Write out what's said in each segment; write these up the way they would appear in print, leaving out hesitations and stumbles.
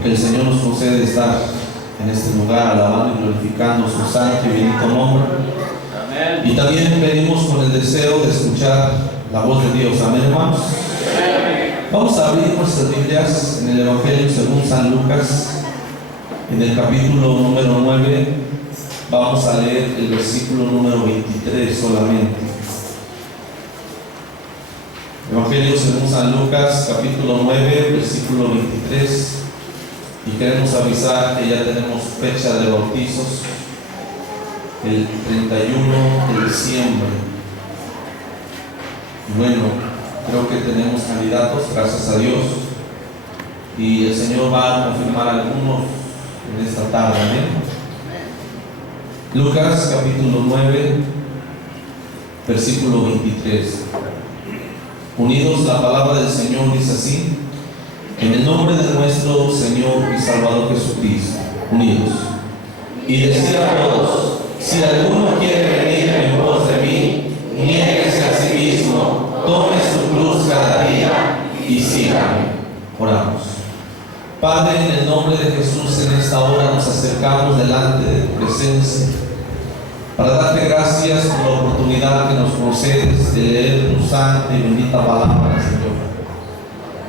porque el Señor nos concede estar en este lugar alabando y glorificando su santo y bendito nombre. Amén. Y también venimos con el deseo de escuchar la voz de Dios. Amén, hermanos. Amén. Vamos a abrir nuestras Biblias en el Evangelio según San Lucas, en el capítulo número 9. Vamos a leer el versículo número 23 solamente. Evangelio según San Lucas, capítulo 9, versículo 23. Y queremos avisar que ya tenemos fecha de bautizos, el 31 de diciembre. Y bueno, creo que tenemos candidatos, gracias a Dios. Y el Señor va a confirmar algunos en esta tarde. ¿Amén? Lucas, capítulo 9, versículo 23. Unidos, la palabra del Señor dice así: en el nombre de nuestro Señor y Salvador Jesucristo, unidos. Y decir a todos: si alguno quiere venir en pos de mí, niéguese a sí mismo, tome su cruz cada día y sígame. Oramos. Padre, en el nombre de Jesús, en esta hora nos acercamos delante de tu presencia para darte gracias por la oportunidad que nos concedes de leer tu santa y bendita palabra, Señor.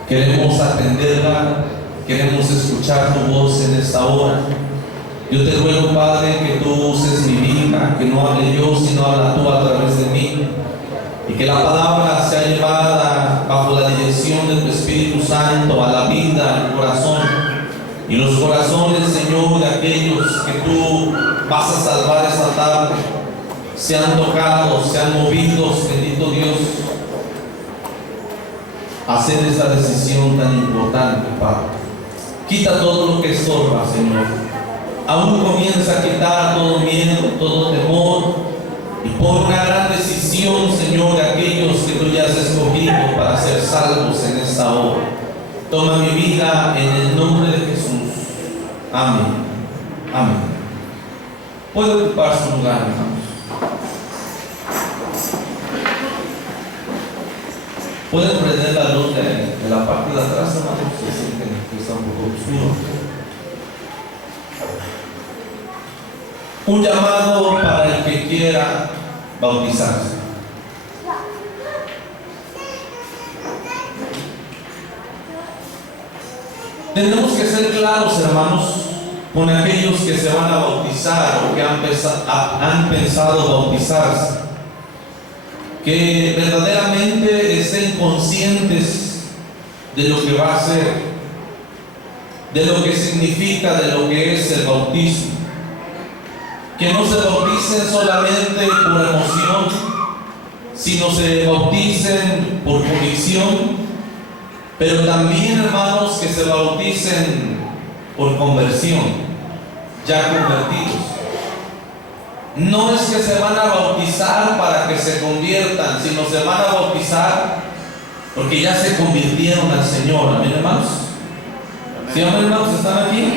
Queremos atenderla, queremos escuchar tu voz en esta hora. Yo te ruego, Padre, que tú uses mi vida, que no hable yo, sino habla tú a través de mí, y que la palabra sea llevada bajo la dirección de tu Espíritu Santo a la vida, al corazón, y los corazones, Señor, de aquellos que tú vas a salvar esta tarde, sean tocados, sean movidos, bendito Dios, a hacer esta decisión tan importante, Padre. Quita todo lo que estorba, Señor. Aún comienza a quitar todo miedo, todo temor, y pon una gran decisión, Señor, de aquellos que tú ya has escogido para ser salvos en esta hora. Toma mi vida en el nombre de Jesús. Amén. Amén. Puede ocupar su lugar, hermanos. Pueden prender la luz de la parte de atrás, hermanos, si sienten que está un poco oscuro. Un llamado para el que quiera bautizarse. Tenemos que ser claros, hermanos, con aquellos que se van a bautizar o que han pensado bautizarse, que verdaderamente estén conscientes de lo que va a ser, de lo que significa, de lo que es el bautismo. Que no se bauticen solamente por emoción, sino se bauticen por convicción, pero también, hermanos, que se bauticen por conversión, ya convertidos. No es que se van a bautizar para que se conviertan, sino se van a bautizar porque ya se convirtieron al Señor. Amén, hermanos. ¿Sí, amén, hermanos? ¿Están aquí?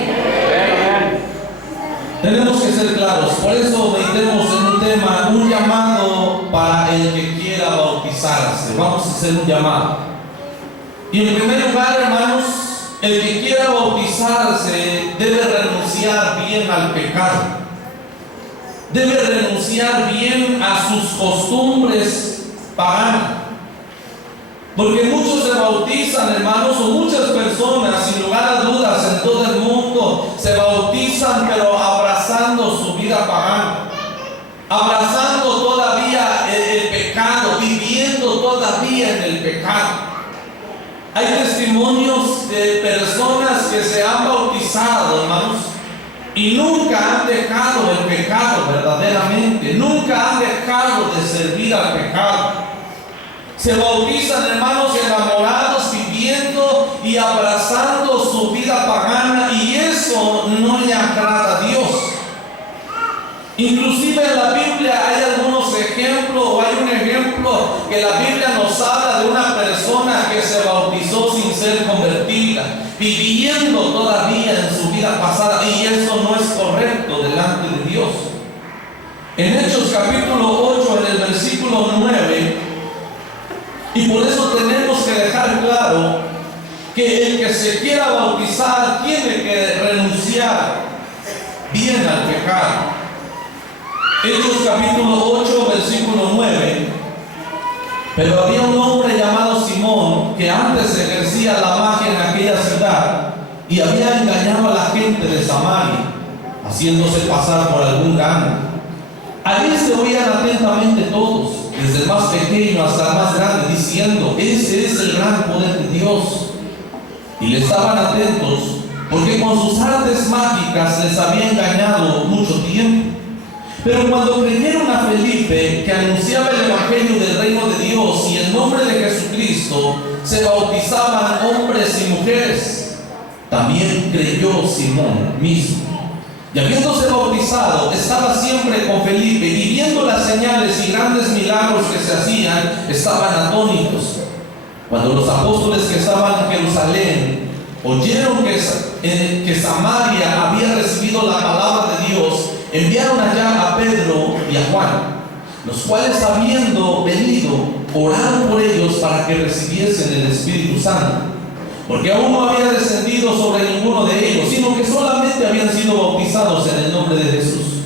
Tenemos que ser claros. Por eso meditemos en un tema, un llamado para el que quiera bautizarse. Vamos a hacer un llamado. Y en primer lugar, hermanos, el que quiera bautizarse debe renunciar bien al pecado. Debe renunciar bien a sus costumbres paganas. Porque muchos se bautizan, hermanos, o muchas personas, sin lugar a dudas, en todo el mundo, se bautizan, pero abrazando su vida pagana. Abrazando todavía el pecado, viviendo todavía en el pecado. Hay testimonios de personas que se han bautizado, hermanos, y nunca han dejado el pecado verdaderamente, nunca han dejado de servir al pecado. Se bautizan, hermanos, enamorados, viviendo y abrazando su vida pagana, y eso no le agrada a Dios. Inclusive en la Biblia hay algunos ejemplos, o hay un ejemplo que la Biblia nos habla de una persona que se bautizó sin ser convertida, viviendo todavía en su vida pasada, y eso no es correcto delante de Dios. En Hechos capítulo 8, en el versículo 9, y por eso tenemos que dejar claro que el que se quiera bautizar tiene que renunciar bien al pecado. Hechos capítulo 8, versículo 9. Pero había un hombre llamado Simón que antes ejercía la magia en aquella ciudad y había engañado a la gente de Samaria, haciéndose pasar por algún grande. Allí se oían atentamente todos, desde el más pequeño hasta el más grande, diciendo: ese es el gran poder de Dios. Y le estaban atentos, porque con sus artes mágicas les había engañado mucho tiempo. Pero cuando creyeron a Felipe, que anunciaba el evangelio del reino de Dios, y en nombre de Jesucristo se bautizaban hombres y mujeres, también creyó Simón mismo. Y habiéndose bautizado, estaba siempre con Felipe, y viendo las señales y grandes milagros que se hacían, estaban atónitos. Cuando los apóstoles que estaban en Jerusalén oyeron que Samaria había recibido la palabra de Dios, enviaron allá a Pedro y a Juan, los cuales, habiendo venido, oraron por ellos para que recibiesen el Espíritu Santo, porque aún no había descendido sobre ninguno de ellos, sino que solamente habían sido bautizados en el nombre de Jesús.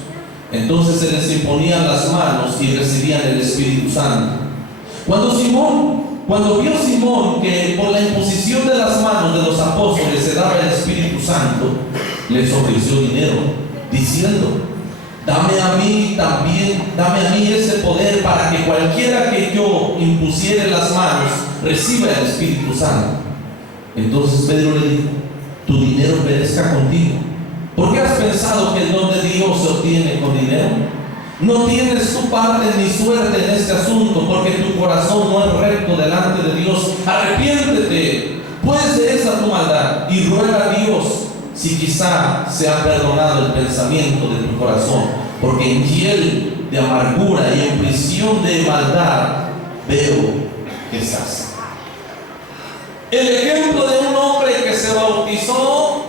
Entonces se les imponían las manos y recibían el Espíritu Santo. Cuando vio Simón que por la imposición de las manos de los apóstoles se daba el Espíritu Santo, les ofreció dinero, diciendo: dame a mí ese poder, para que cualquiera que yo impusiere las manos reciba el Espíritu Santo. Entonces Pedro le dijo: tu dinero perezca contigo. ¿Por qué has pensado que el don de Dios se obtiene con dinero? No tienes tu parte ni suerte en este asunto, porque tu corazón no es recto delante de Dios. Arrepiéntete pues de esa tu maldad y ruega a Dios si quizá se ha perdonado el pensamiento de tu corazón, porque en hiel de amargura y en prisión de maldad veo que estás. El ejemplo de un hombre que se bautizó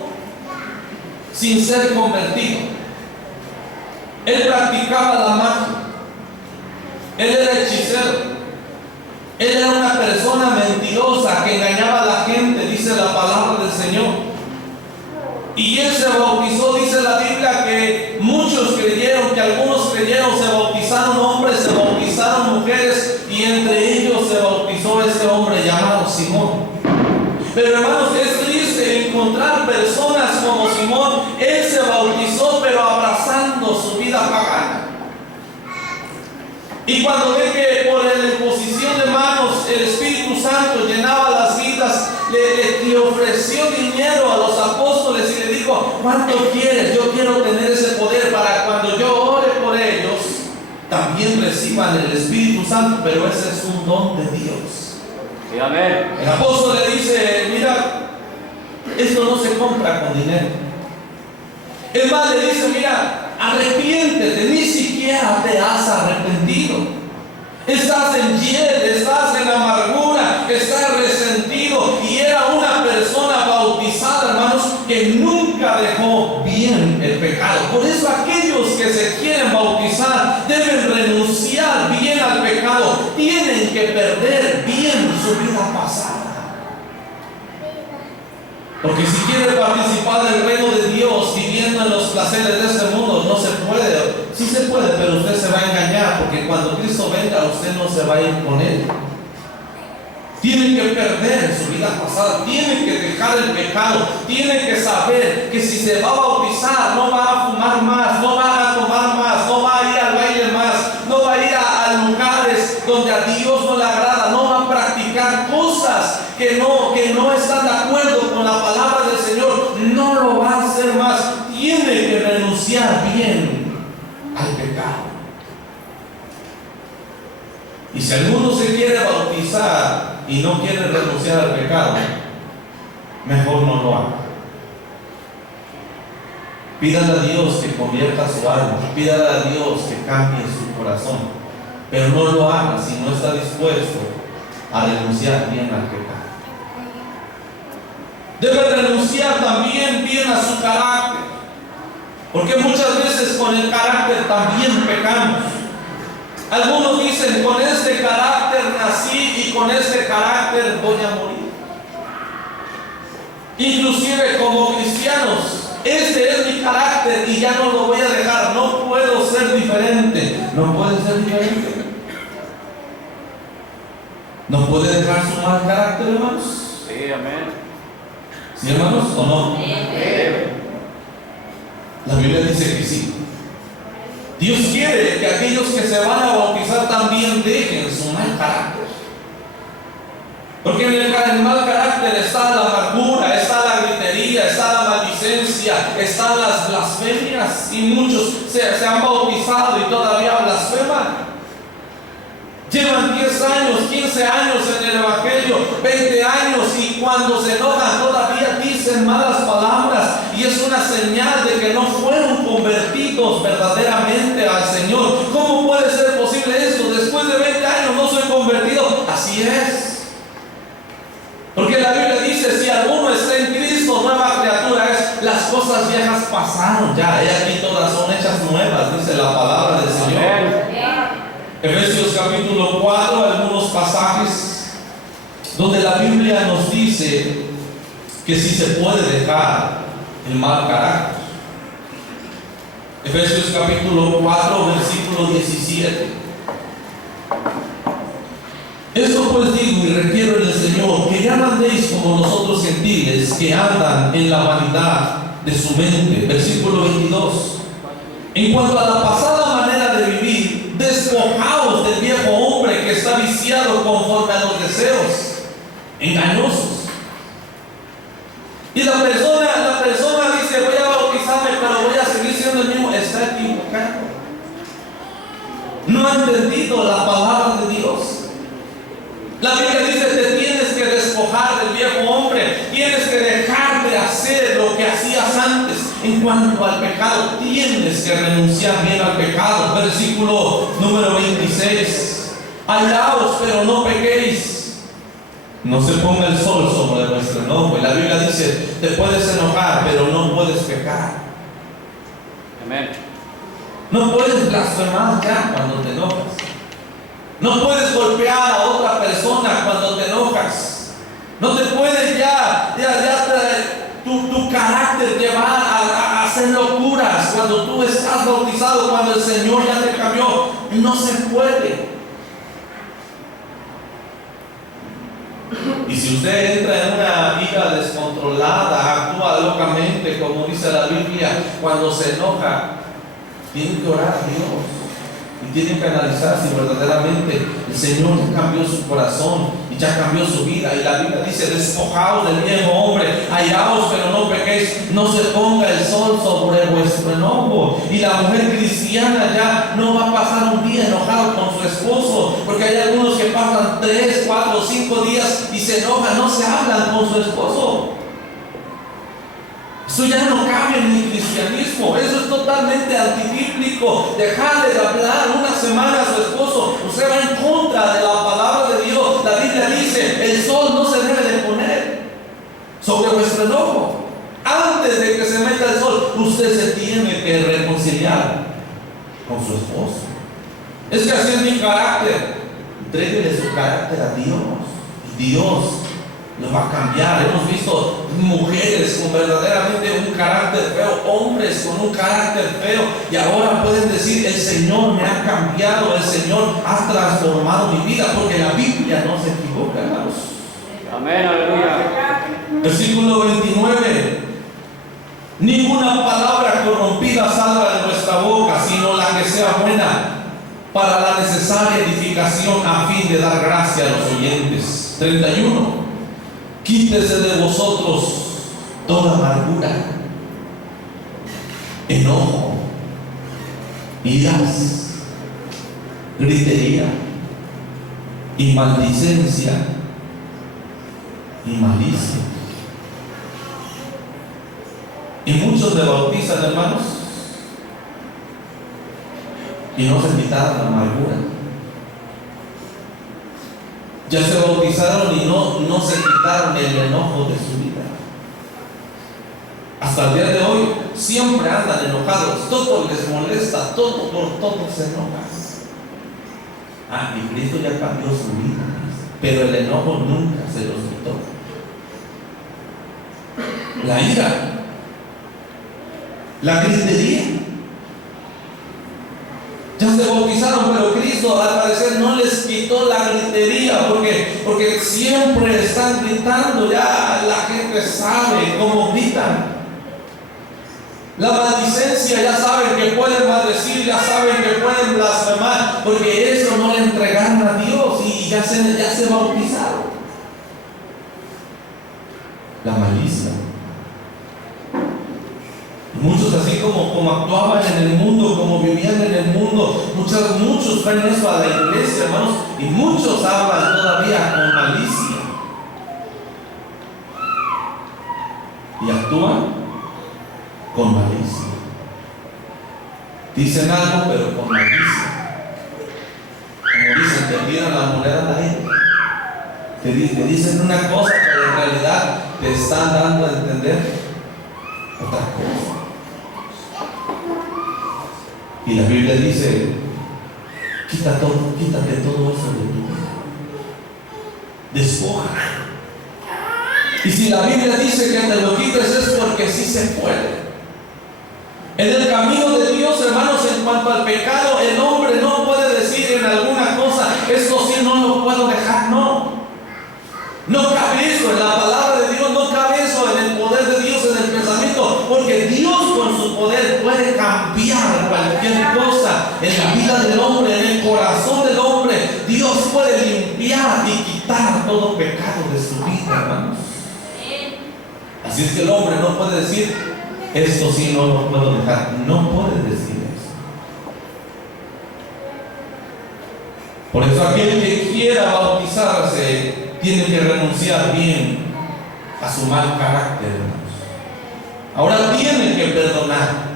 sin ser convertido. Él practicaba la magia, él era hechicero, él era una persona mentirosa que engañaba a la gente, dice la palabra del Señor. Y él se bautizó, dice la Biblia, que muchos creyeron, que algunos creyeron, se bautizaron hombres, se bautizaron mujeres, y entre ellos se bautizó ese hombre llamado Simón. Pero hermanos, es triste encontrar personas como Simón. Él se bautizó, pero abrazando su vida pagana. Y cuando ve que por la imposición de manos el Espíritu Santo llenaba las vidas, le ofreció dinero a los apóstoles y le dijo: ¿cuánto quieres? Yo quiero tener ese poder para cuando yo ore por ellos, también reciban el Espíritu Santo. Pero ese es un don de Dios. Sí, amén. El apóstol le dice: mira, esto no se compra con dinero. Es más, le dice: mira, arrepiéntete. Ni siquiera te has arrepentido. Estás en hiel, estás en amargura, estás resentido. Y era una persona bautizada, hermanos, que nunca dejó bien el pecado. Por eso aquellos que se quieren bautizar deben renunciar bien al pecado. Tienen que perder bien su vida pasada. Porque si quiere participar del reino de Dios viviendo en los placeres de este mundo, no se puede. Sí se puede, pero usted se va a engañar, porque cuando Cristo venga, usted no se va a ir con Él. Tiene que perder su vida pasada, tiene que dejar el pecado, tiene que saber que si se va a bautizar, no va a fumar más, no va a tomar más, no va a ir al baile más, no va a ir a lugares donde a Dios no le agrada, no va a practicar cosas que no están de acuerdo con la palabra del Señor, no lo va a hacer más. Tiene que renunciar bien al pecado. Y si alguno se quiere bautizar y no quiere renunciar al pecado, mejor no lo haga. Pídale a Dios que convierta su alma, pídale a Dios que cambie su corazón, pero no lo haga si no está dispuesto a renunciar bien al pecado. Debe renunciar también bien a su carácter, porque muchas veces con el carácter también pecamos. Algunos dicen: con este carácter nací y con este carácter voy a morir. Inclusive como cristianos, este es mi carácter y ya no lo voy a dejar. No puedo ser diferente. No puede ser diferente. ¿No puede dejar su mal carácter, hermanos? Sí, amén. ¿Sí, hermanos, o no? La Biblia dice que sí. Dios quiere que aquellos que se van a bautizar también dejen su mal carácter. Porque en el mal carácter está la amargura, está la gritería, está la maldicencia, están las blasfemias. Y muchos se han bautizado y todavía blasfeman. Llevan 10 años, 15 años en el Evangelio, 20 años, y cuando se enojan todavía dicen malas palabras, y es una señal de que no fueron convertidos verdaderamente al Señor. ¿Cómo puede ser posible eso? Después de 20 años no soy convertido. Así es. Porque la Biblia dice: si alguno está en Cristo, nueva criatura es. Las cosas viejas pasaron ya, he aquí todas son hechas nuevas, dice la palabra del Señor. Amén. Efesios capítulo 4, algunos pasajes donde la Biblia nos dice que si se puede dejar el mal carácter. Efesios capítulo 4, versículo 17. Esto pues digo y requiero en el Señor, que ya no andéis como los otros gentiles que andan en la vanidad de su mente. Versículo 22. En cuanto a la pasada manera de vivir, despojaos del viejo hombre que está viciado conforme a los deseos engañosos. Y la persona dice: voy a bautizarme, pero voy a seguir siendo el mismo. Está equivocado. No ha entendido la palabra de Dios. La Biblia dice: te tienes que despojar del viejo hombre, tienes que dejar de hacer lo que hacías antes. En cuanto al pecado, tienes que renunciar bien al pecado. Versículo número 26. Hallaos, pero no pequéis. No se ponga el sol sobre vuestro enojo. Y la Biblia dice: te puedes enojar, pero no puedes pecar. Amén. No puedes blasfemar ya cuando te enojas. No puedes golpear a otra persona cuando te enojas. No te puedes tu carácter llevar a hacer locuras cuando tú estás bautizado, cuando el Señor ya te cambió. No se puede. Y si usted entra en una ira descontrolada, actúa locamente, como dice la Biblia, cuando se enoja, tiene que orar a Dios. Y tienen que analizar si verdaderamente el Señor ya cambió su corazón y ya cambió su vida. Y la Biblia dice: despojaos del viejo hombre, hallaos pero no pequéis, no se ponga el sol sobre vuestro enojo. Y la mujer cristiana ya no va a pasar un día enojado con su esposo, porque hay algunos que pasan 3, 4, 5 días y se enojan, no se hablan con su esposo. Eso ya no cabe en mi cristianismo. Eso es totalmente antibíblico. Dejarle de hablar una semana a su esposo, usted va en contra de la palabra de Dios. La Biblia dice: el sol no se debe de poner sobre vuestro enojo. Antes de que se meta el sol, usted se tiene que reconciliar con su esposo. Es que así es mi carácter. Entréguele su carácter a Dios. Dios lo va a cambiar. Hemos visto mujeres con verdaderamente un carácter feo, hombres con un carácter feo, y ahora pueden decir: el Señor me ha cambiado, el Señor ha transformado mi vida, porque la Biblia no se equivoca, hermanos. Amén, aleluya. Versículo 29. Ninguna palabra corrompida salga de vuestra boca, sino la que sea buena para la necesaria edificación, a fin de dar gracia a los oyentes. 31. Quítese de vosotros toda amargura, enojo, iras, gritería y maldicencia y malicia. Y muchos se bautizan, hermanos, y no se quitaron la amargura. Ya se bautizaron y no se quitaron el enojo de su vida. Hasta el día de hoy siempre andan enojados, todo les molesta, todo por todo se enojan. Y Cristo ya cambió su vida, pero el enojo nunca se los quitó. La ira, la gritería. Ya se bautizaron, pero Cristo al parecer no les quitó la gritería, porque siempre están gritando. Ya la gente sabe cómo gritan. La maldicencia, ya saben que pueden maldecir, ya saben que pueden blasfemar, porque eso no le entregaron a Dios y ya se bautizaron. La malicia. Muchos, así como actuaban en el mundo, como vivían en el mundo, muchos traen eso a la iglesia, hermanos, y muchos hablan todavía con malicia y actúan con malicia. Dicen algo, pero con malicia. Como dicen, te tiran la moneda al aire. Te dicen una cosa, pero en realidad te están dando a entender otra cosa. Y la Biblia dice: quítate todo eso de tu vida. Despoja. Y si la Biblia dice que te lo quites, es porque sí se puede. En el camino de Dios, hermanos, en cuanto al pecado, el hombre no puede decir en alguna cosa: esto sí no lo puedo dejar. No cabe eso en la palabra de Dios, no cabe eso en el poder de Dios, en el pensamiento, porque Dios con su poder puede cambiar cualquier cosa en la vida del hombre, en el corazón del hombre. Dios puede limpiar y quitar todo pecado de su vida, hermanos. Así es que el hombre no puede decir: esto sí no lo puedo dejar. No puede decir eso. Por eso aquel que quiera bautizarse tiene que renunciar bien a su mal carácter, hermanos. Ahora tiene que perdonar.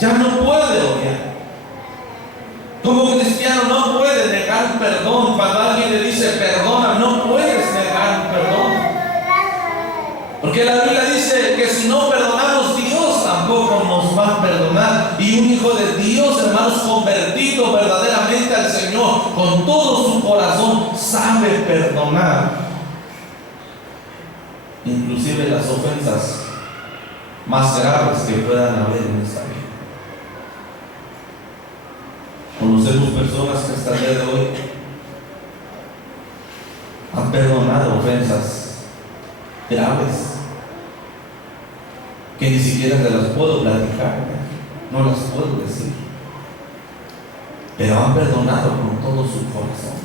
Ya no puede odiar. Como cristiano no puede negar un perdón. Cuando alguien le dice perdona, no puedes negar un perdón. Porque la Biblia dice que si no perdonamos, Dios tampoco nos va a perdonar. Y un hijo de Dios, hermanos, convertido verdaderamente al Señor, con todo su corazón, sabe perdonar. Inclusive las ofensas más graves que puedan haber en esta vida. Conocemos personas que hasta el día de hoy han perdonado ofensas graves que ni siquiera se las puedo platicar, no las puedo decir, pero han perdonado con todo su corazón,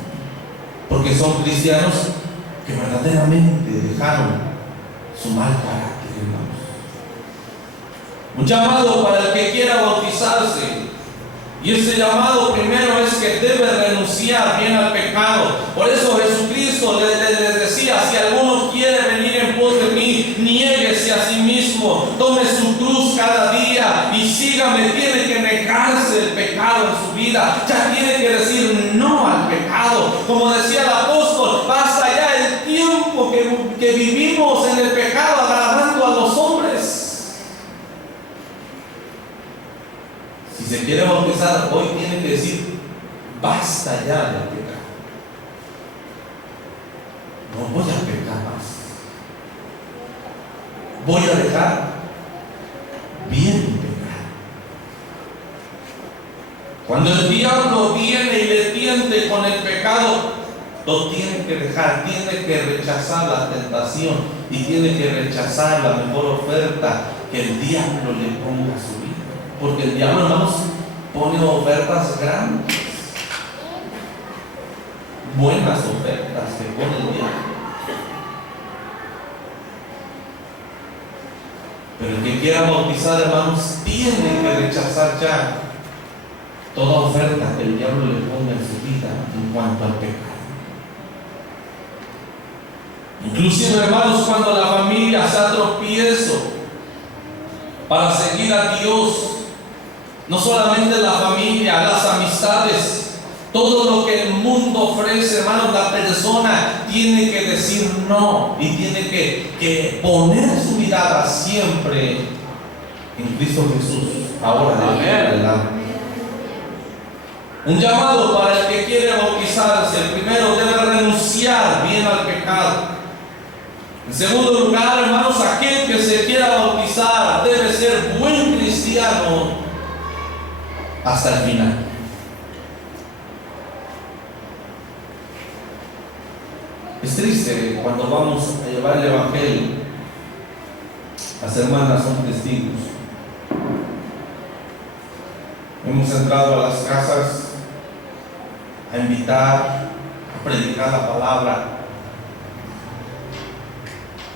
porque son cristianos que verdaderamente dejaron su mal carácter, hermanos. Un llamado para el que quiera bautizarse. Y ese llamado primero es que debe renunciar bien al pecado. Por eso Jesucristo les decía: si alguno quiere venir en pos de mí, niéguese a sí mismo, tome su cruz cada día y sígame. Tiene que negarse el pecado en su vida. Ya tiene que decir no al pecado. Como decía el apóstol: basta ya el tiempo que vivimos en el pecado, agradando a los hombres. Si se quiere bautizar hoy, tiene que decir: basta ya del pecado. No voy a pecar más. Voy a dejar bien mi pecado. Cuando el diablo viene y le tiente con el pecado, lo tiene que dejar, tiene que rechazar la tentación y tiene que rechazar la mejor oferta que el diablo le ponga a su vida. Porque el diablo, hermanos, pone ofertas grandes, buenas ofertas que pone el diablo. Pero el que quiera bautizar, hermanos, tiene que rechazar ya toda oferta que el diablo le ponga en su vida en cuanto al pecado. Inclusive, hermanos, cuando la familia se tropiezo para seguir a Dios, no solamente la familia, las amistades, todo lo que el mundo ofrece, hermanos, la persona tiene que decir no y tiene que poner su mirada siempre en Cristo Jesús, ahora de adelante. Un llamado para el que quiere bautizarse: el primero debe renunciar bien al pecado. En segundo lugar, hermanos, aquel que se quiera bautizar debe ser buen cristiano hasta el final. Es triste cuando vamos a llevar el evangelio. Las hermanas son testigos. Hemos entrado a las casas a invitar, a predicar la palabra.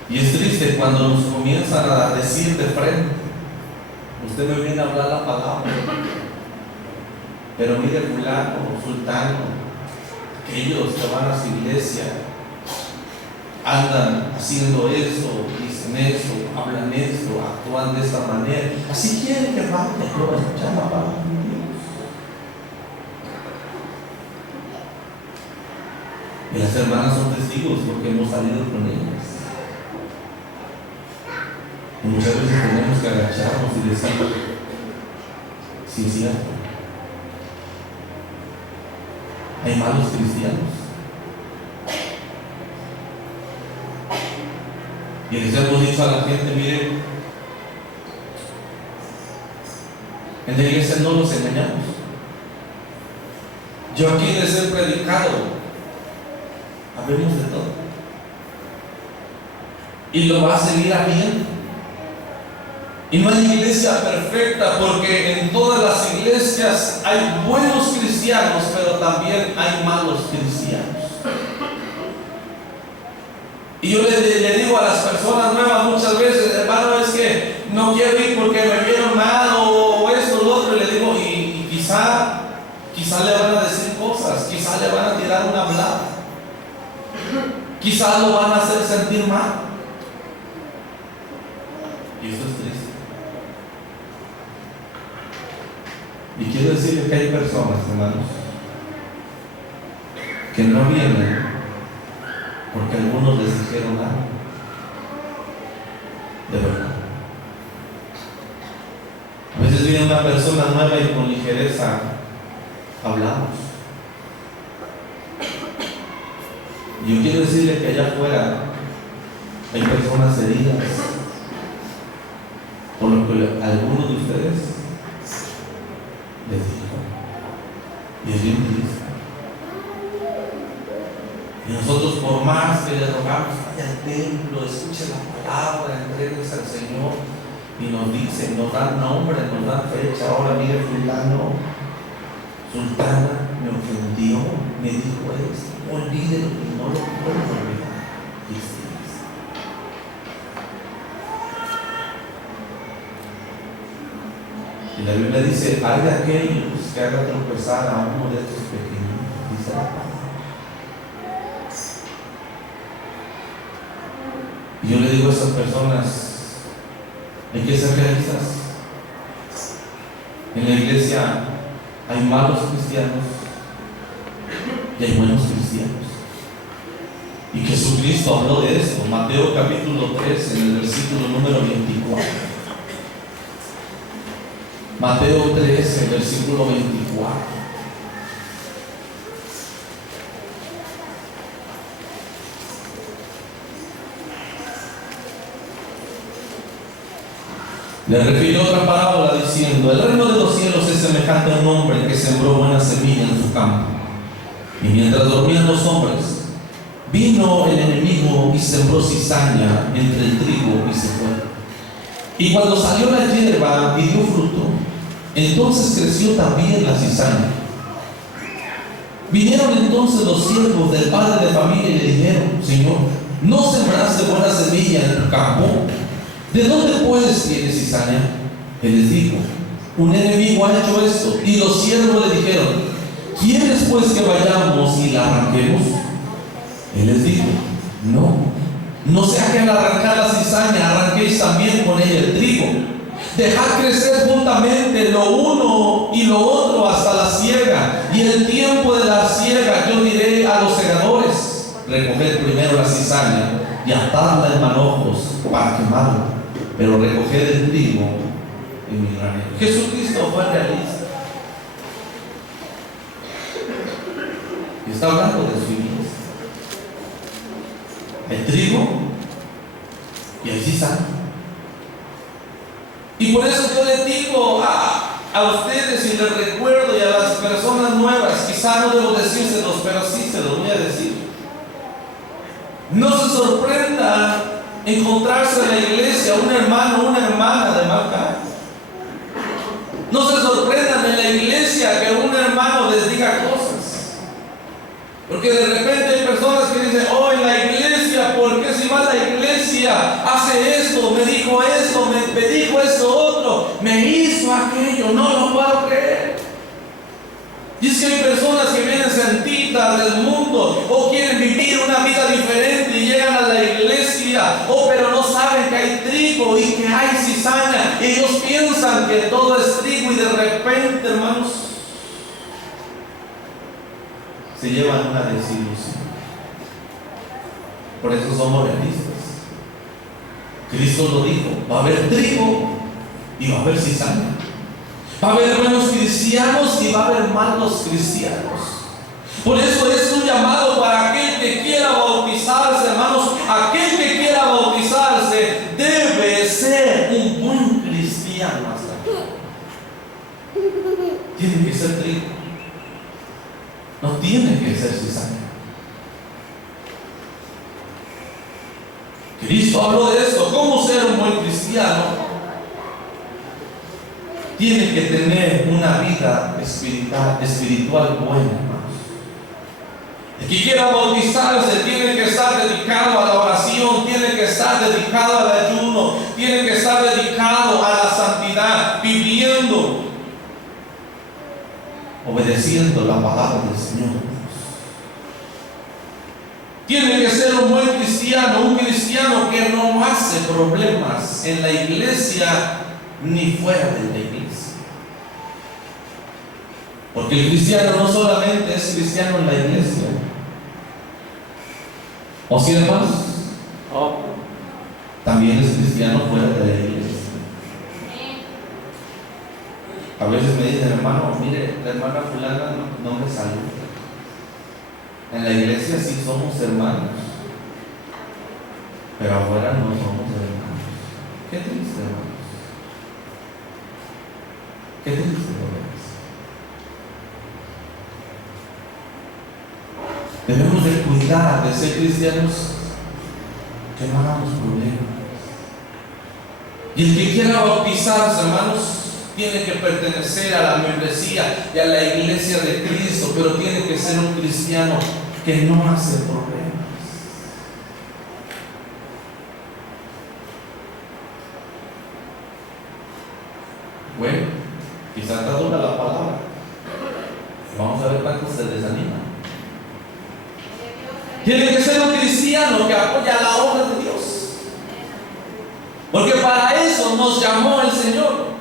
Y es triste cuando nos comienzan a decir de frente: usted me viene a hablar la palabra, pero mire fulano o sultano, aquellos que van a su iglesia andan haciendo eso, dicen eso, hablan esto, actúan de esta manera. Así quieren que vaya yo a escuchar la palabra de Dios. Y las hermanas son testigos porque hemos salido con ellas. Y muchas veces tenemos que agacharnos y decir: sí, es cierto, hay malos cristianos. Y les hemos dicho a la gente: miren, en la iglesia no los engañamos. Yo aquí les he predicado, habemos de todo, y lo va a seguir habiendo. Y no hay iglesia perfecta, porque en todas las iglesias hay buenos cristianos, pero también hay malos cristianos. Y yo le digo a las personas nuevas muchas veces: hermano, es que no quiero ir porque me vieron mal o esto o lo otro. Y le digo, y quizá le van a decir cosas, quizá le van a tirar una hablada, quizá lo van a hacer sentir mal. Y eso es triste. Y quiero decirles que hay personas, hermanos, que no vienen porque algunos les dijeron algo. De verdad. A veces viene una persona nueva y con ligereza hablamos. Y yo quiero decirle que allá afuera hay personas heridas por lo que algunos de ustedes les dijo. Y es bien triste. Y nosotros, por más que le rogamos: vaya al templo, escuche la palabra, entréguese al Señor, y nos dicen, nos dan nombre, nos dan fecha: ahora mire fulano, sultana, me ofendió, me dijo esto, olvídelo, y no lo puedo olvidar. Y la Biblia dice: hay de aquellos que hagan tropezar a uno de estos pequeños, dice la palabra. Y yo le digo a esas personas: hay que ser realistas. En la iglesia hay malos cristianos y hay buenos cristianos. Y Jesucristo habló de esto. Mateo capítulo 3, en el versículo número 24. Mateo 13, versículo 24. Le refirió otra parábola diciendo: el reino de los cielos es semejante a un hombre que sembró buena semilla en su campo. Y mientras dormían los hombres, vino el enemigo y sembró cizaña entre el trigo y se fue. Y cuando salió la hierba y dio fruto, entonces creció también la cizaña. Vinieron entonces los siervos del padre de familia y le dijeron: Señor, ¿no sembraste buena semilla en tu campo? ¿De dónde pues tiene cizaña? Él les dijo: un enemigo ha hecho esto. Y los siervos le dijeron: ¿quieres pues que vayamos y la arranquemos? Él les dijo: no sea que al arrancar la cizaña arranquéis también con ella el trigo. Dejad crecer juntamente lo uno y lo otro hasta la siega. Y en el tiempo de la siega yo diré a los segadores: recoged primero la cizaña y atadla en manojos para quemarla, pero recoged el trigo en mi granero. Jesucristo fue realista. Y está hablando de su iglesia. El trigo Y ahí sí sana. Y por eso yo les digo a ustedes y les recuerdo, y a las personas nuevas, quizá no debo decírselos, pero sí se los voy a decir. No se sorprenda encontrarse en la iglesia un hermano o una hermana de mal carácter. No se sorprendan en la iglesia que un hermano les diga cosas. Porque de repente hay personas que dicen, oh, en la iglesia, ¿por qué si va a la iglesia hace esto, me dijo esto, me dijo esto otro, me hizo aquello? No lo puedo creer. Y es que hay personas que vienen sentidas del mundo o quieren vivir una vida diferente y llegan a la iglesia, pero no saben que hay trigo y que hay cizaña. Ellos piensan que todo es trigo y de repente, hermanos, se llevan una desilusión. Por eso somos realistas. Cristo lo dijo, va a haber trigo y va a haber cizaña. Va a haber buenos cristianos y va a haber malos cristianos. Por eso es un llamado para aquel que quiera bautizarse, hermanos. Aquel que quiera bautizarse debe ser un buen cristiano hasta aquí. Tiene que ser trigo. No tiene que ser cizaña. Cristo habló de esto. ¿Cómo ser un buen cristiano? Tiene que tener una vida espiritual buena, hermanos. El que quiera bautizarse tiene que estar dedicado a la oración, tiene que estar dedicado al ayuno, tiene que estar dedicado a la santidad, viviendo, obedeciendo la palabra del Señor. Tiene que ser un buen cristiano, un cristiano que no hace problemas en la iglesia ni fuera de la iglesia. Porque el cristiano no solamente es cristiano en la iglesia. ¿O sí, hermanos? También es cristiano fuera de la iglesia. A veces me dicen, hermano, mire, la hermana fulana no me saluda. En la iglesia sí somos hermanos, pero afuera no somos hermanos. Qué triste, hermanos. Qué triste, hermanos. Debemos de cuidar de ser cristianos que no hagamos problemas. Y el que quiera bautizarse, hermanos, tiene que pertenecer a la membresía y a la iglesia de Cristo, pero tiene que ser un cristiano que no hace problemas. Bueno, quizás está dura la palabra. Vamos a ver cuántos se desaniman. Tiene que ser un cristiano que apoya la obra de Dios. Porque para eso nos llamó el Señor.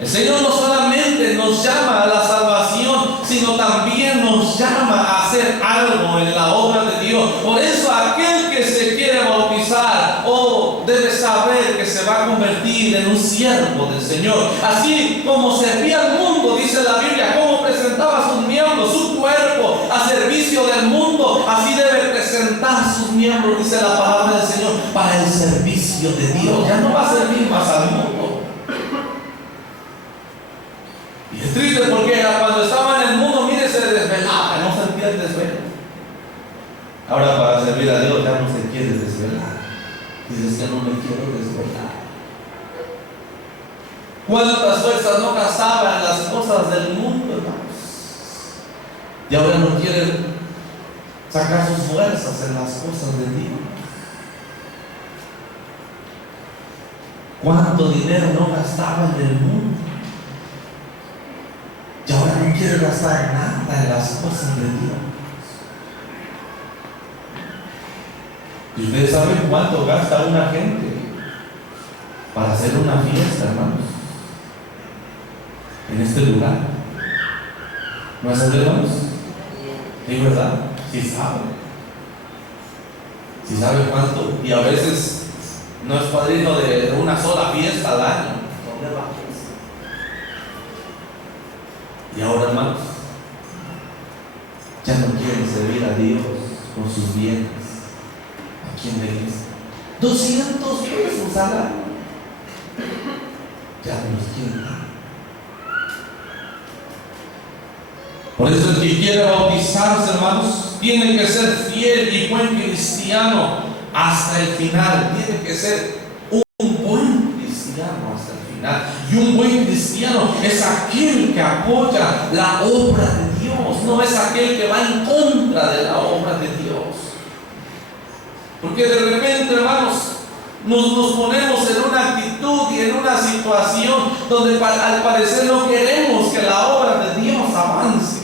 El Señor no solamente nos llama a la salvación, sino también nos llama a hacer algo en la obra de Dios. Por eso aquel que se quiere bautizar debe saber que se va a convertir en un siervo del Señor. Así como servía al mundo, dice la Biblia, como presentaba sus miembros, su cuerpo a servicio del mundo, así debe presentar sus miembros, dice la palabra del Señor, para el servicio de Dios. Ya no va a servir más al mundo. Y es triste porque cuando estaba en el mundo, mire, se desvelaba, no sentía el desvelo. Ahora para servir a Dios ya no se quiere desvelar. Dices que no me quiero desvelar. ¿Cuántas fuerzas no gastaba en las cosas del mundo, hermanos? Y ahora no quiere sacar sus fuerzas en las cosas de Dios. ¿Cuánto dinero no gastaba en el mundo? Y ahora no quiere gastar nada en las cosas de Dios. ¿Y ustedes saben cuánto gasta una gente para hacer una fiesta, hermanos? En este lugar. ¿No es así, hermanos? ¿Sí, verdad? Sí saben. Sí saben cuánto. Y a veces no es padrino de una sola fiesta al año. ¿Dónde va? Y ahora, hermanos, ya no quieren servir a Dios con sus bienes aquí en la iglesia. 200 pesos al año. Ya no los quieren dar. Por eso el que quiera bautizarse, hermanos, tiene que ser fiel y buen cristiano hasta el final. Tiene que ser un buen cristiano hasta el final. Y un buen cristiano es aquel que apoya la obra de Dios, no es aquel que va en contra de la obra de Dios. Porque de repente, hermanos, nos ponemos en una actitud y en una situación donde al parecer no queremos que la obra de Dios avance.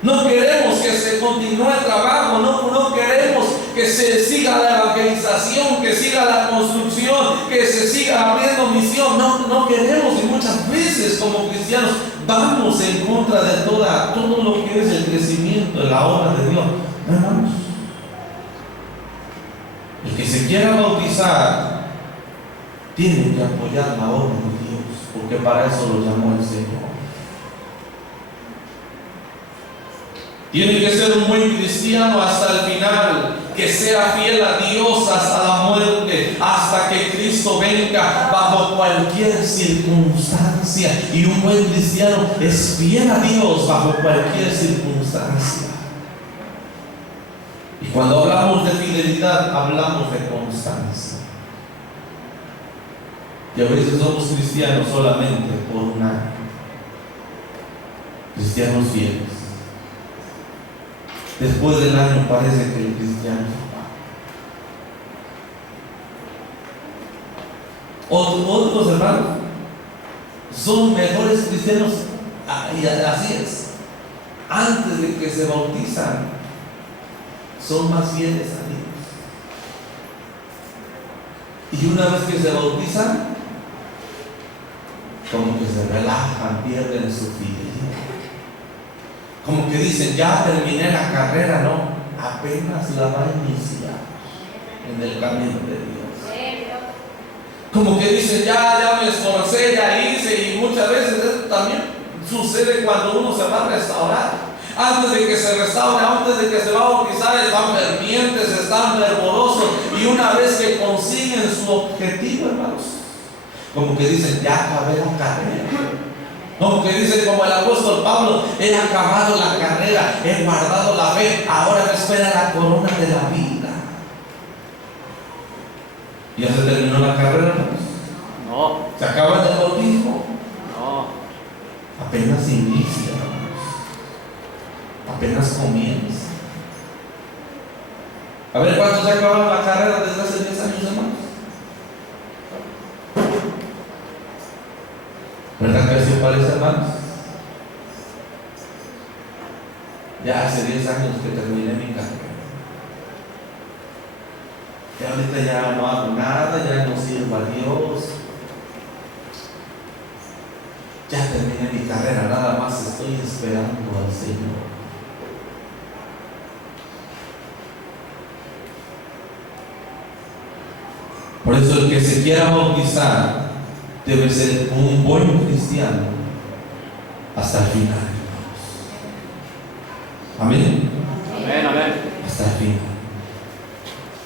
No queremos que se continúe el trabajo, no queremos que se siga la evangelización, que siga la construcción, que se siga abriendo misión. No queremos, y muchas veces como cristianos vamos en contra de todo lo que es el crecimiento de la obra de Dios. Hermanos, el que se quiera bautizar tiene que apoyar la obra de Dios, porque para eso lo llamó el Señor. Tiene que ser un buen cristiano hasta el final, que sea fiel a Dios hasta la muerte, hasta que Cristo venga, bajo cualquier circunstancia. Y un buen cristiano es fiel a Dios bajo cualquier circunstancia. Y cuando hablamos de fidelidad, hablamos de constancia. Y a veces somos cristianos solamente por un año. Cristianos fieles. Después del año parece que el cristiano se apaga. Otros hermanos son mejores cristianos, y así es. Antes de que se bautizan, son más fieles a Dios. Y una vez que se bautizan, como que se relajan, pierden su fidelidad. Como que dicen, ya terminé la carrera, no, apenas la va a iniciar en el camino de Dios. Como que dicen, ya me esforcé, ya hice, y muchas veces esto también sucede cuando uno se va a restaurar. Antes de que se restaure, antes de que se va a bautizar, están fervientes, están fervorosos, y una vez que consiguen su objetivo, hermanos, como que dicen, ya acabé la carrera. Como que dice, como el apóstol Pablo, he acabado la carrera, he guardado la fe, ahora me espera la corona de la vida. ¿Ya se terminó la carrera? No. ¿Se acaba el bautismo? No. Apenas inicia, apenas comienza. A ver, ¿cuántos se acabaron la carrera desde hace 10 años, hermanos? ¿Verdad que así parece, hermanos? Ya hace 10 años que terminé mi carrera. Y ahorita ya no hago nada, ya no sirvo a Dios. Ya terminé mi carrera, nada más estoy esperando al Señor. Por eso el que se quiera bautizar debe ser un buen cristiano hasta el final. Amén. Amén, amén. Hasta el final.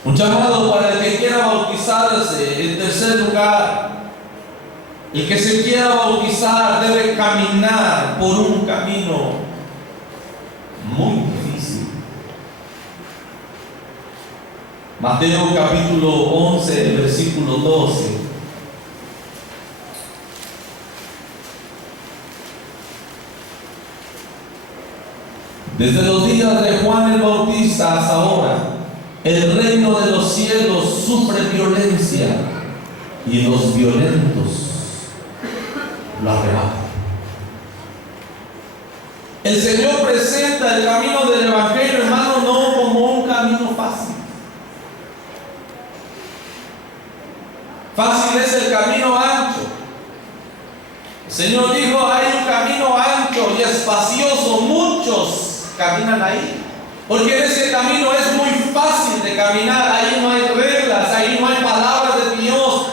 Un llamado para el que quiera bautizarse. En tercer lugar, el que se quiera bautizar debe caminar por un camino muy difícil. Mateo capítulo 11, versículo 12. Desde los días de Juan el Bautista hasta ahora, el reino de los cielos sufre violencia y los violentos lo arrebatan. El Señor presenta el camino del Evangelio, hermano, no como un camino fácil. Fácil es el camino ancho. El Señor dijo, hay un camino ancho y espacioso, muchos caminan ahí, porque en ese camino es muy fácil de caminar. Ahí no hay reglas, ahí no hay palabras de Dios,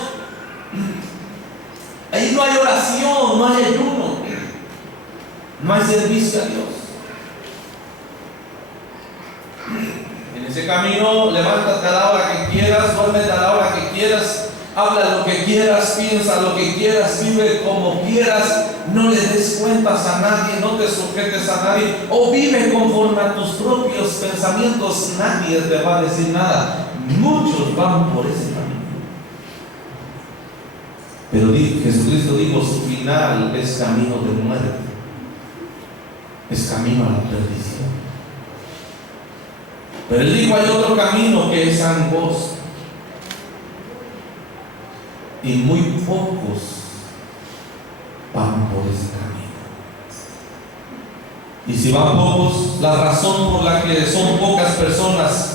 ahí no hay oración, no hay ayuno, no hay servicio a Dios. En En ese camino, levántate a la hora que quieras, duérmete a la hora que quieras, habla lo que quieras, piensa lo que quieras, vive como quieras, no le des cuentas a nadie, no te sujetes a nadie, o vive conforme a tus propios pensamientos, nadie te va a decir nada. Muchos van por ese camino. Pero Jesucristo dijo, su final es camino de muerte, es camino a la perdición. Pero Él dijo, hay otro camino que es angosto, y muy pocos van por ese camino. Y si van pocos, la razón por la que son pocas personas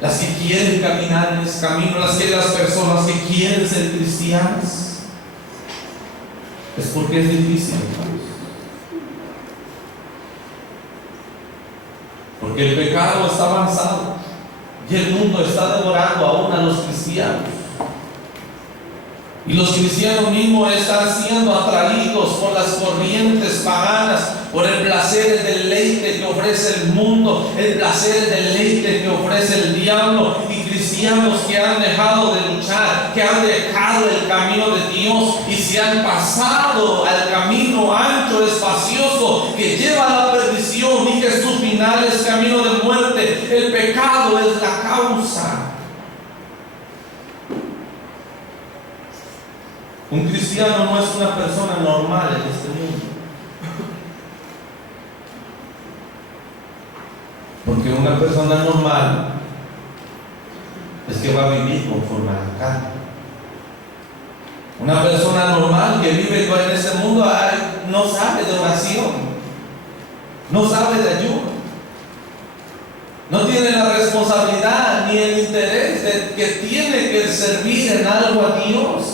las que quieren caminar en ese camino, las personas que quieren ser cristianas, es porque es difícil, hermanos. Porque el pecado está avanzado y el mundo está devorando aún a los cristianos. Y los cristianos mismos están siendo atraídos por las corrientes paganas, por el placer, el deleite que ofrece el mundo, el placer, el deleite que ofrece el diablo. Y cristianos que han dejado de luchar, que han dejado el camino de Dios y se han pasado al camino ancho, espacioso, que lleva a la perdición y que su final es camino de muerte. El pecado es la causa. Un cristiano no es una persona normal en este mundo. Porque una persona normal es que va a vivir conforme a la carne. Una persona normal que vive en ese mundo no sabe de oración, no sabe de ayuno, no tiene la responsabilidad ni el interés de que tiene que servir en algo a Dios.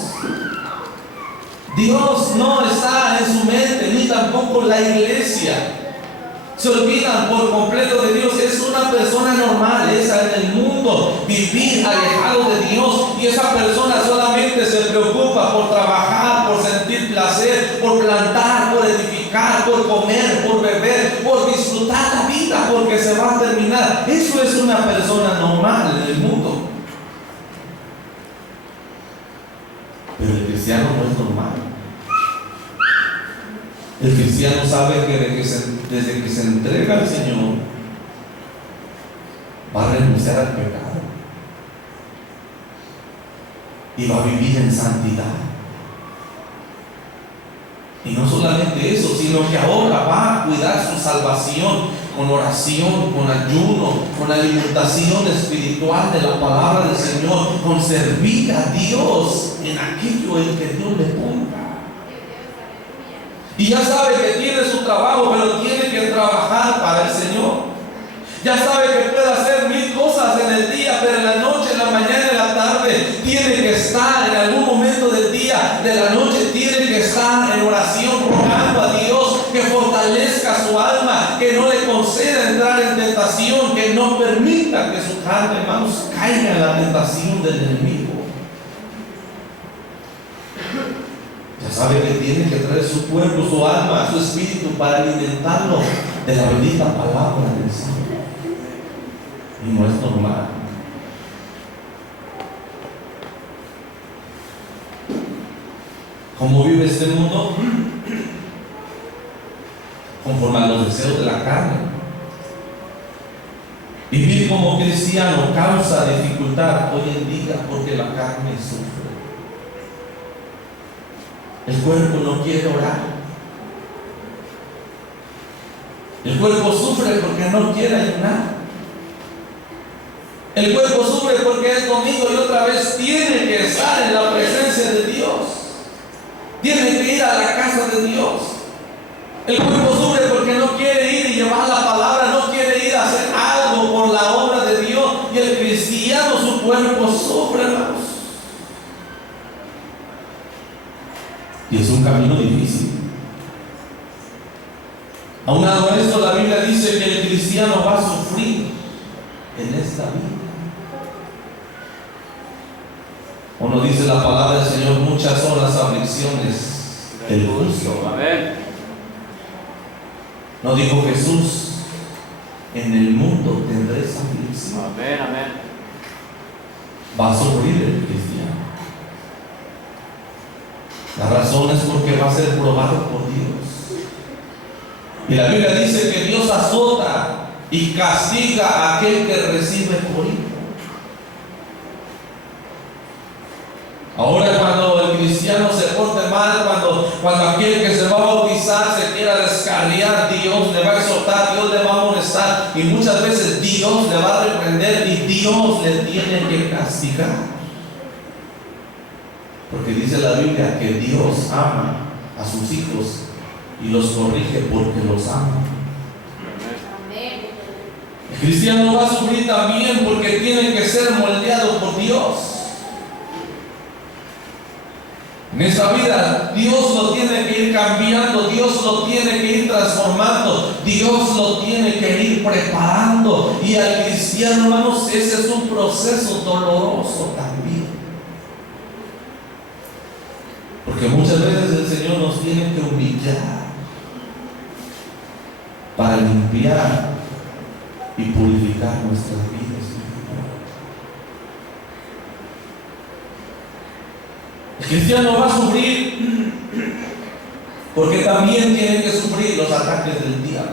Dios no está en su mente, ni tampoco la iglesia. Se olvidan por completo de Dios. Es una persona normal, esa en el mundo, vivir alejado de Dios. Y esa persona solamente se preocupa por trabajar, por sentir placer, por plantar, por edificar, por comer, por beber, por disfrutar la vida, porque se va a terminar. Eso es una persona normal en el mundo. Pero el cristiano no es normal. El cristiano sabe que desde que se entrega al Señor, va a renunciar al pecado y va a vivir en santidad. Y no solamente eso, sino que ahora va a cuidar su salvación con oración, con ayuno, con alimentación espiritual de la palabra del Señor, con servir a Dios en aquello en que Dios le ponga. Y ya sabe que tiene su trabajo, pero tiene que trabajar para el Señor. Ya sabe que puede hacer 1000 cosas en el día, pero en la noche, en la mañana, en la tarde, tiene que estar en algún momento del día, de la noche, tiene que estar en oración, rogando a Dios que fortalezca su alma, que no le conceda entrar en tentación, que no permita que su carne, hermanos, caiga en la tentación del enemigo. Sabe que tiene que traer su cuerpo, su alma, su espíritu para alimentarlo de la bendita palabra del Señor. Y no es normal. ¿Cómo vive este mundo? Conforme a los deseos de la carne. Vivir como cristiano causa dificultad hoy en día porque la carne sufre. El cuerpo no quiere orar. El cuerpo sufre porque no quiere ayunar. El cuerpo sufre porque es domingo y otra vez tiene que estar en la presencia de Dios. Tiene que ir a la casa de Dios. El cuerpo sufre porque no quiere ir y llevar la palabra, no quiere ir a hacer algo por la obra de Dios. Y el cristiano, su cuerpo sufre, hermanos. Y es un camino difícil. Aunado a esto, la Biblia dice que el cristiano va a sufrir en esta vida. O nos dice la palabra del Señor, muchas son las aflicciones del justo. Amén. No dijo Jesús, en el mundo tendréis aflicción. Amén, amén. Va a sufrir el cristiano. La razón es porque va a ser probado por Dios. Y la Biblia dice que Dios azota y castiga a aquel que recibe por hijo. Ahora cuando el cristiano se porte mal, cuando aquel que se va a bautizar se quiera descarriar, Dios le va a exhortar, Dios le va a molestar, y muchas veces Dios le va a reprender y Dios le tiene que castigar. Porque dice la Biblia que Dios ama a sus hijos y los corrige porque los ama. El cristiano va a sufrir también porque tiene que ser moldeado por Dios. En esta vida Dios lo tiene que ir cambiando, Dios lo tiene que ir transformando, Dios lo tiene que ir preparando. Y al cristiano, hermanos, ese es un proceso doloroso también. Porque muchas veces el Señor nos tiene que humillar para limpiar y purificar nuestras vidas. El cristiano va a sufrir porque también tiene que sufrir los ataques del diablo.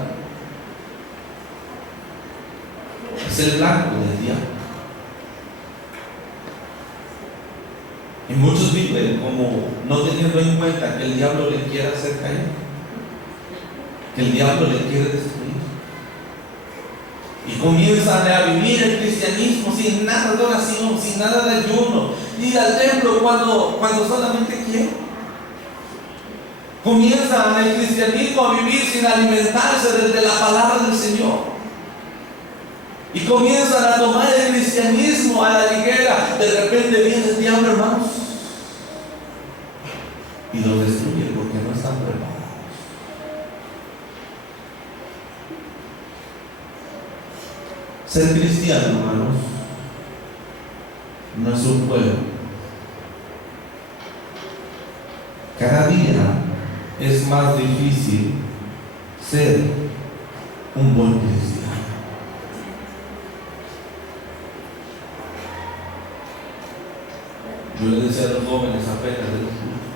Es el blanco del diablo. Y muchos viven como no teniendo en cuenta que el diablo le quiere hacer caer, que el diablo le quiere destruir. Y comienzan a vivir el cristianismo sin nada de oración, sin nada de ayuno, ir al templo cuando solamente quieren. Comienzan el cristianismo a vivir sin alimentarse desde la palabra del Señor. Y comienzan a tomar el cristianismo a la ligera. De repente viene el diablo, hermanos, y los destruye porque no están preparados. Ser cristiano, hermanos, no es un juego. Cada día es más difícil ser un buen cristiano. Yo le decía a los jóvenes apenas de los cultos,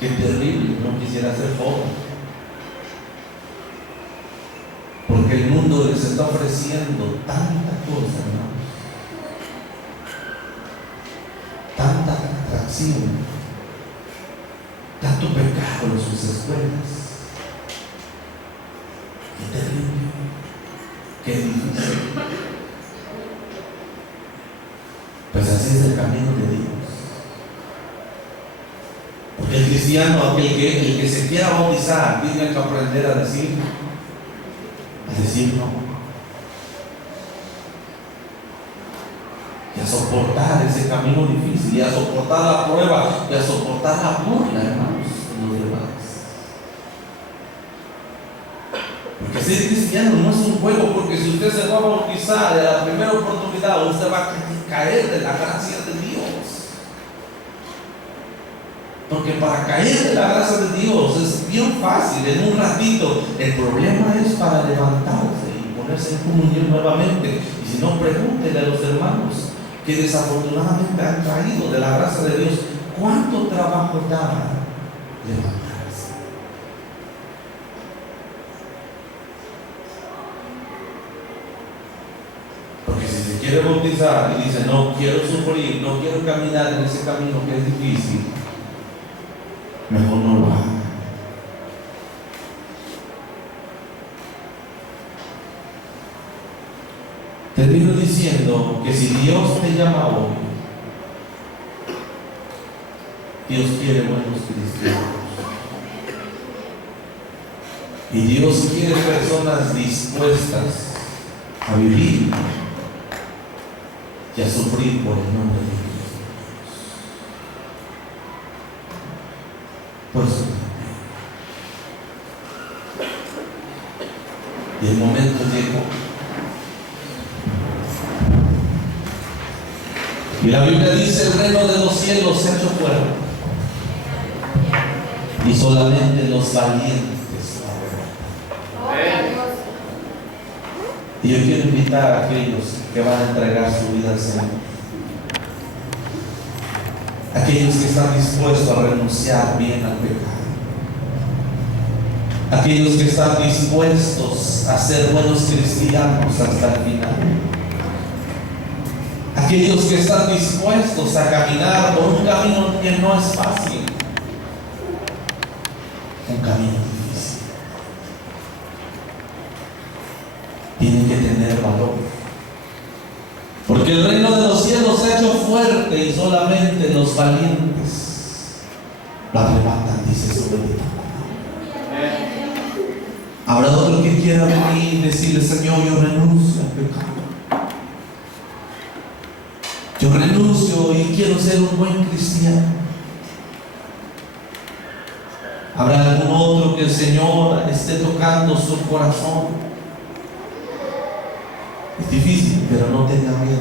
qué terrible, no quisiera ser joven. Porque el mundo les está ofreciendo tanta cosa, hermanos, tanta atracción, tanto pecado en sus escuelas. Qué terrible, qué difícil. Pues así es el camino de Dios. Porque el cristiano, el que se quiera bautizar, tiene que aprender a decir no, y a soportar ese camino difícil, y a soportar la prueba, y a soportar la burla, hermanos, de los demás. Porque ser cristiano no es un juego, porque si usted se va a bautizar de la primera oportunidad, usted va a caer de la gracia de Dios. Porque para caer de la gracia de Dios es bien fácil, en un ratito. El problema es para levantarse y ponerse en comunión nuevamente. Y si no, pregúntele a los hermanos que desafortunadamente han caído de la gracia de Dios, ¿cuánto trabajo da levantarse? Porque si se quiere bautizar y dice, no quiero sufrir, no quiero caminar en ese camino que es difícil, mejor no lo haga. Termino diciendo que si Dios te llama hoy, Dios quiere buenos cristianos. Y Dios quiere personas dispuestas a vivir y a sufrir por el nombre de Dios. Por eso, y el momento llegó. Y la Biblia dice: el reino de los cielos se ha hecho fuera, y solamente los valientes. Y yo quiero invitar a aquellos que van a entregar su vida al Señor, aquellos que están dispuestos a renunciar bien al pecado, aquellos que están dispuestos a ser buenos cristianos hasta el final, aquellos que están dispuestos a caminar por un camino que no es fácil, un camino difícil. Tienen que tener valor, porque el reino de los cielos se ha hecho fuerte y solamente los valientes lo arrebatan, dice su bendita palabra. Habrá otro que quiera venir y decirle: Señor, yo renuncio al pecado, yo renuncio y quiero ser un buen cristiano. Habrá algún otro que el Señor esté tocando su corazón. Es difícil, pero no tenga miedo.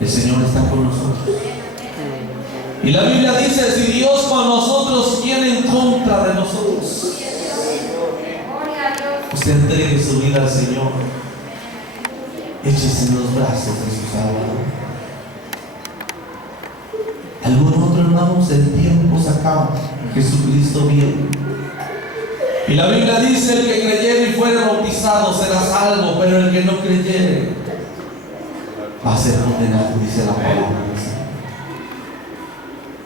El Señor está con nosotros. Y la Biblia dice: si Dios con nosotros, ¿quién en contra de nosotros? Usted entregue su vida al Señor. Échese en los brazos de su Salvador. Algún otro hermanos, el tiempo se acaba. Jesucristo viene. Y la Biblia dice: el que creyere y fuere bautizado será salvo, pero el que no creyere va a ser condenado, dice la palabra del Señor.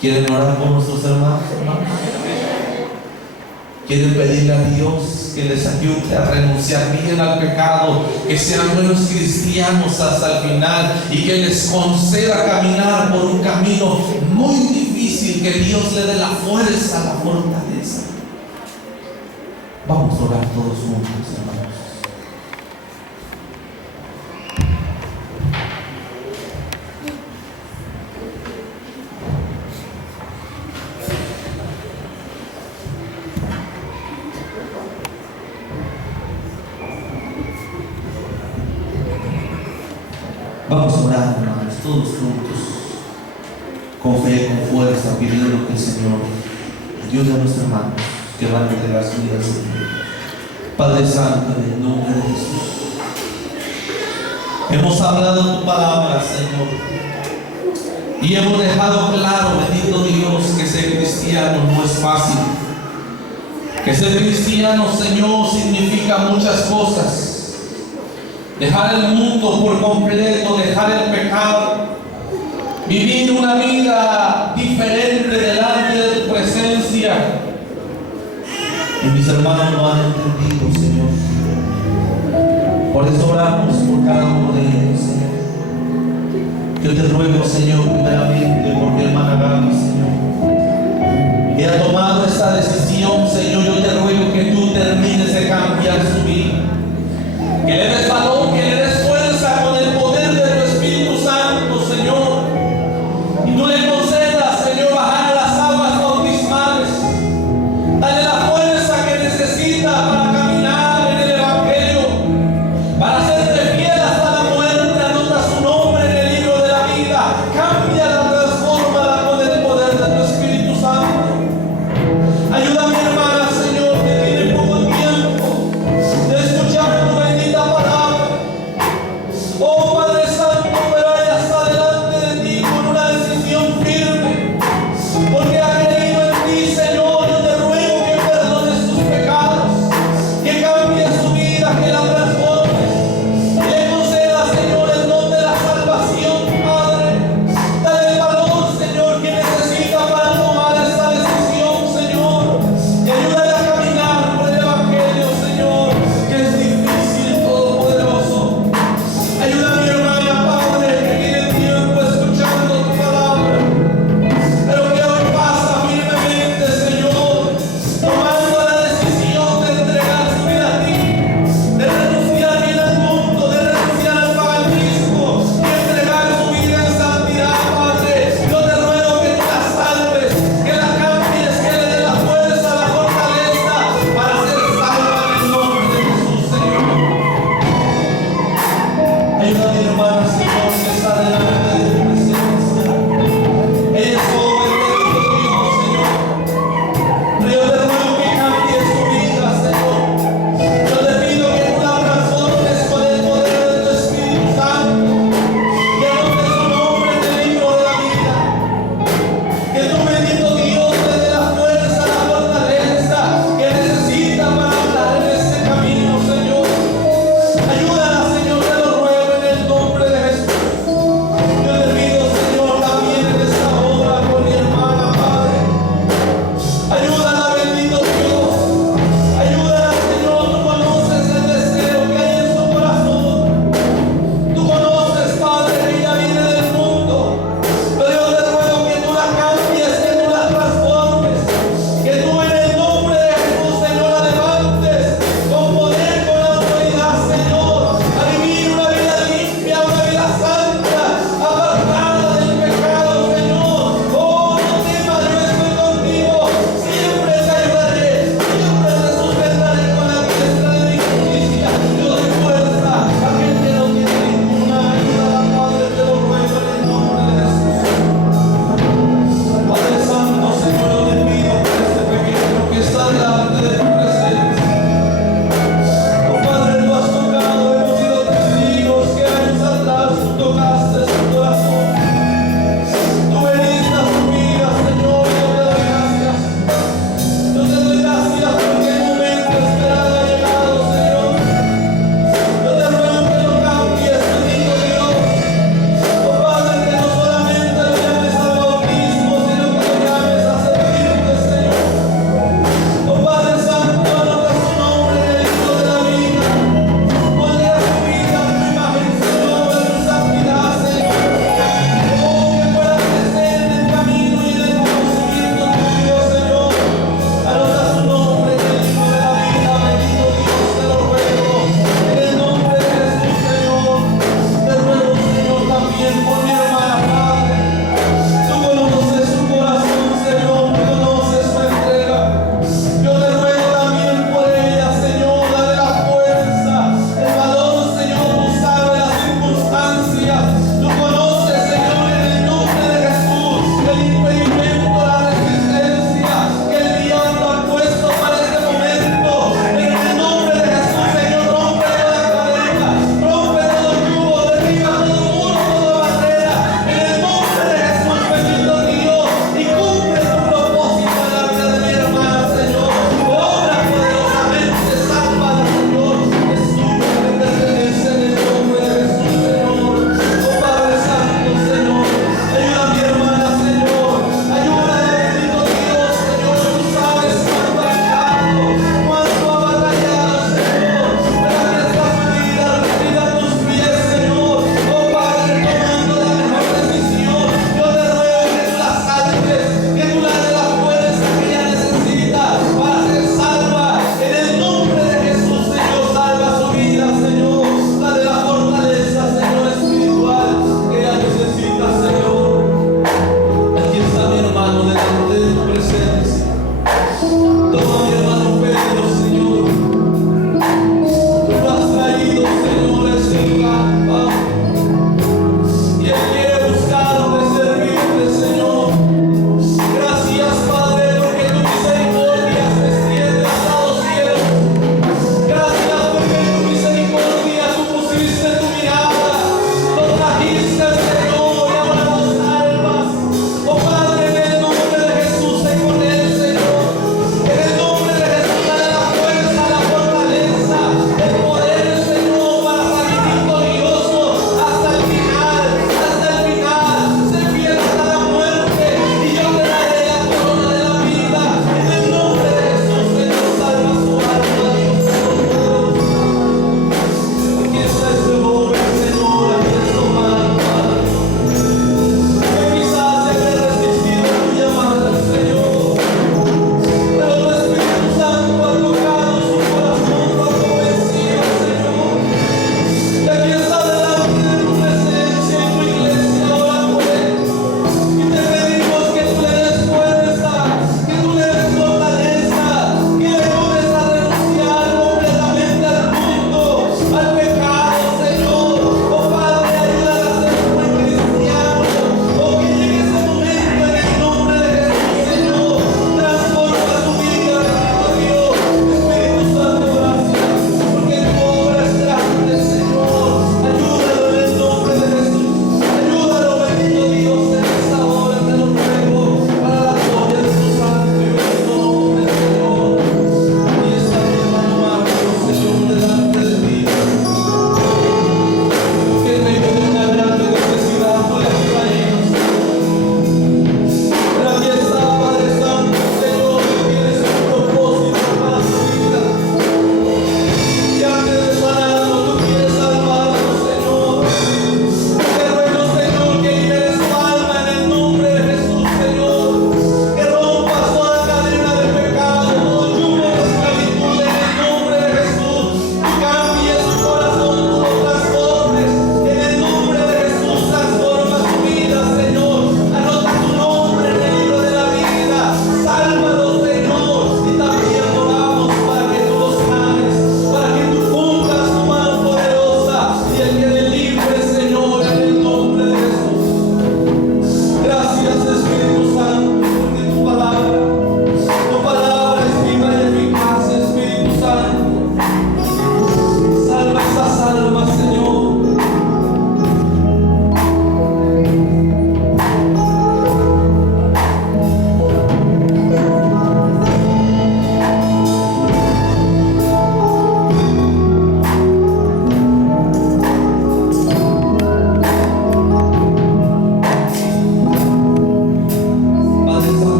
¿Quieren orar por nuestros hermanos? ¿Quieren pedirle a Dios que les ayude a renunciar bien al pecado, que sean buenos cristianos hasta el final y que les conceda caminar por un camino muy difícil, que Dios le dé la fuerza, la fortaleza? Vamos a orar todos juntos, hermanos. Vamos a orar, hermanos, todos juntos, con fe, con fuerza, pidiendo que el Señor ayude a nuestros hermanos que van a entregar su vida al Señor. Padre Santo, en el nombre de Jesús, hemos hablado tu palabra, Señor, y hemos dejado claro, bendito Dios, que ser cristiano no es fácil, que ser cristiano, Señor, significa muchas cosas. Dejar el mundo por completo, dejar el pecado, vivir una vida diferente delante de tu presencia. Y mis hermanos no han entendido, Señor. Por eso oramos por cada uno de ellos, Señor. Yo te ruego, Señor, primeramente por mi hermana Gaby, Señor, que ha tomado esta decisión, Señor. Yo te ruego que tú termines de cambiar su vida, que le des valor, que le des fuerza con el poder de tu Espíritu Santo, Señor. Y tú le concedas, Señor, bajar a las aguas bautismales. Dale la fuerza que necesita para caminar en el Evangelio, para hacerte fiel hasta la muerte. Anota su nombre en el libro de la vida. Cámbiala, transfórmala con el poder de tu Espíritu Santo. Ayuda a mi hermana, Señor, que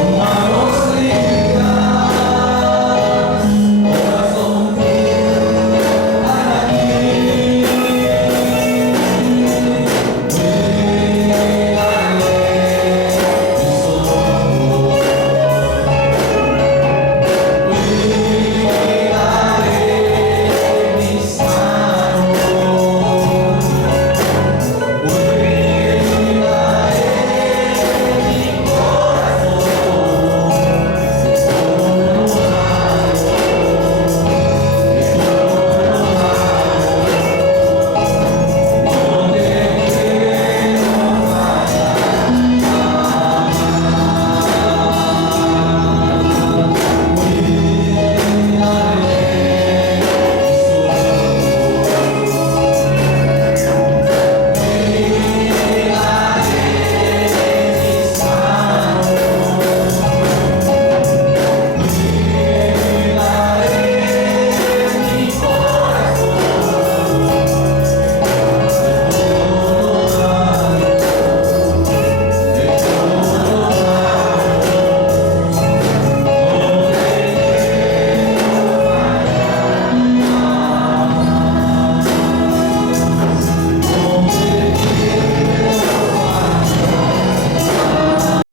Una